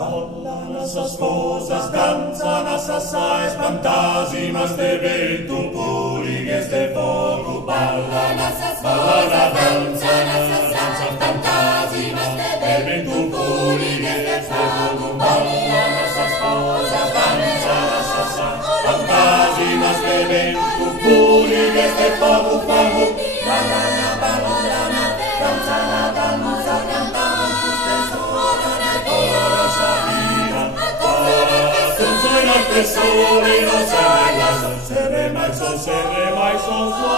Ballan essas cosas, danzan assai, fantasimas de vento, purigues de fogo. Ballan essas cosas, danzan assai, fantasimas de vento, purigues de fogo. Ballan essas cosas, danzan assai, fantasimas de vento, purigues de fogo, fogo. Ballana, ballana, danzana, danza, cantamos tus tesoros de color sabina. Attenzione sole, non serve mai, son sueños.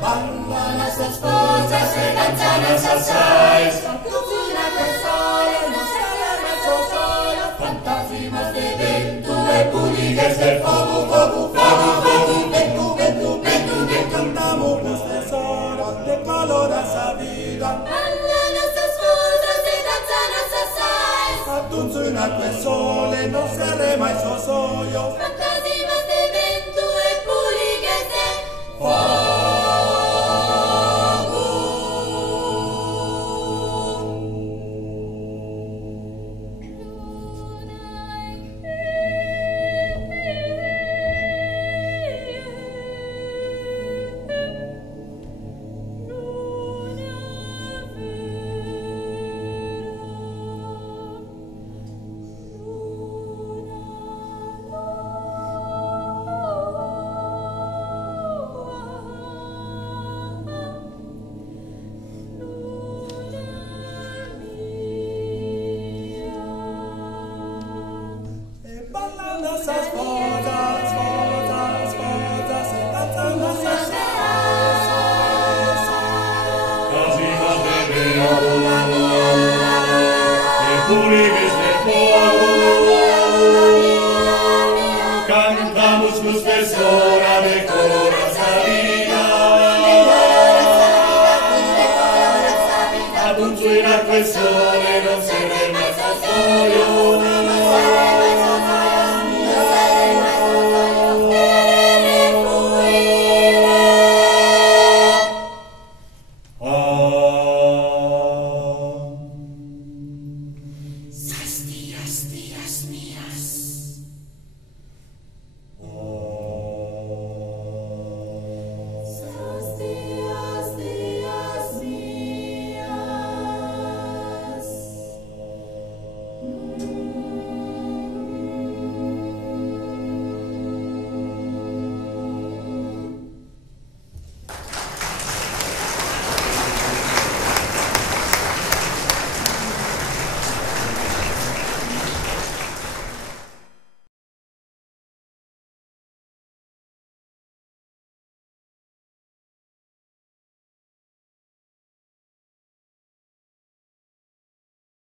Ballan essas cosas e danzan assai, lucina che sole, non serve mai solo, fantasimas de vento e purigues de fogo, fogo, fogo, fogo, vento, vento, vento, vento, cantamos los tesoros de color esa vida. Ballan essas cosas e danzan assai, Attenzione quel sole, non serve mai solo, fantasimas de vento e purigues de fogo. Ballan essas cosas, cosas, cosas, e danzan assai. Fantasimas de vento e purigues de fogo. Cantamos los tesoros de color